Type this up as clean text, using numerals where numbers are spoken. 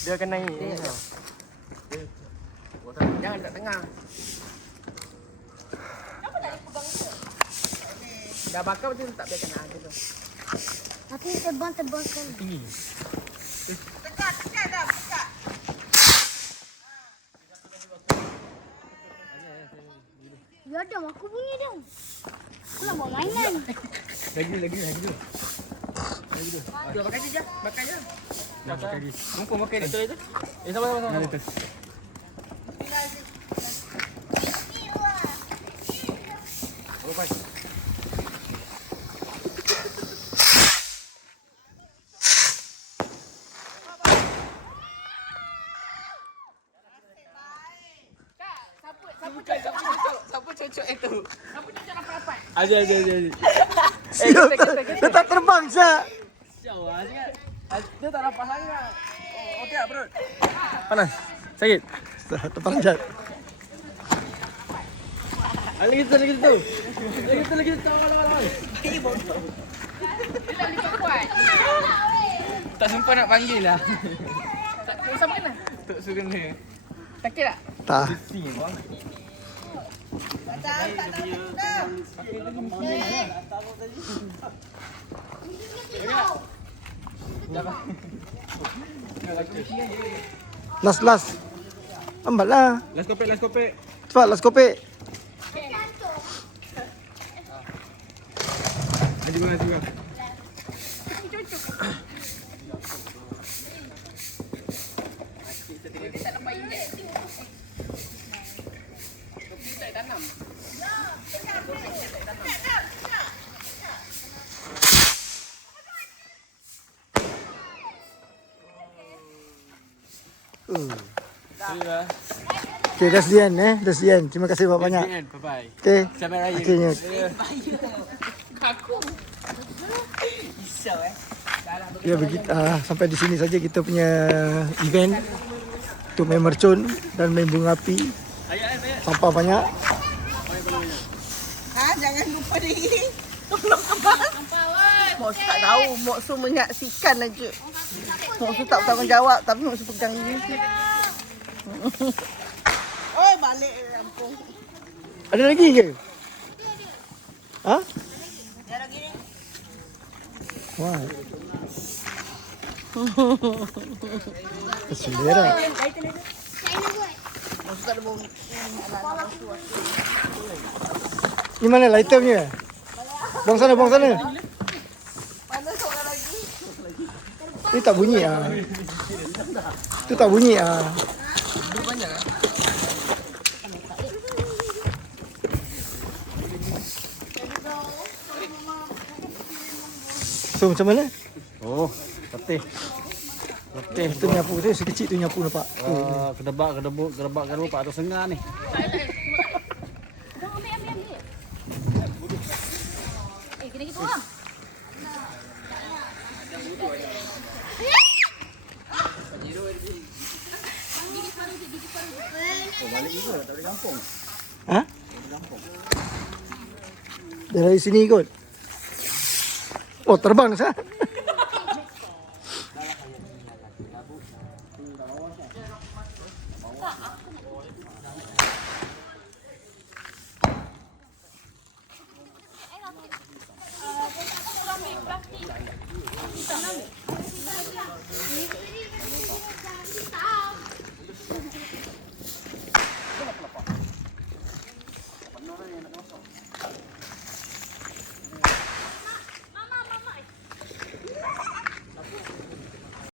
Dia akan naik. Jangan dekat tengah. Dah bakar macam tu tak biarkan ada tu. Tapi tebal-tebal kan. Tinggi. Tegak dah, tegak. Ya dah, aku bunyi dah. Aku nak bawa mainan. Lagi dulu. Dah bakar je. Bakar je. Bakar lagi. Mumpung makan ni. Betul itu. Sama. Ada tu. Oh, baik. Siapa cocok itu? Siapa cocok rapat-rapat? Ada. Dia tak terbang sah. Siau lah sangat. Dia tak rapat sangat. Oh, okey tak perut? Panas. Sakit. Terpanjat. Lagi tu. Lagi tu. Awal. Dia tak boleh kuat. Tak sempat nak panggil lah. Siapa kena? Tok Su kena. Sakit tak? Tak. Pusing bang. Last. Lambat lah. Last kopek. Cepat last kopek. Ada juga. Dia tak nampak injek. Kopi tak tanam. Sudah. Okay, that's the end That's the end. Terima kasih banyak. Bye-bye. Okay. Selamat raya. Akhirnya. Aku. Risau Ya begitu. Sampai di sini saja kita punya event untuk main mercun dan main bunga api. Sampah banyak. Jangan lupa diri. Tolong kebas. Mak Su tak tahu. Mak Su menyaksikan aja. Mak Su tak bertanggungjawab tapi Mak Su pegang ini. Oh, balik kampung. Ada lagi ke? Ha? Ada lagi ni. Wah. Selera. Mak Su tak ada bau. Ni mana lighternya? Buang sana. Mana seorang lagi? Ni tak bunyi Tu tak bunyi So macam mana? Oh, letih. Tu nyapu tu sekecil tu nyapu nampak. Gedebak Pak Atas Sengah ni. Kena gitu orang. Balik juga tak boleh kampung. Ha? Dari sini kot. Oh, terbang sah. Plastik.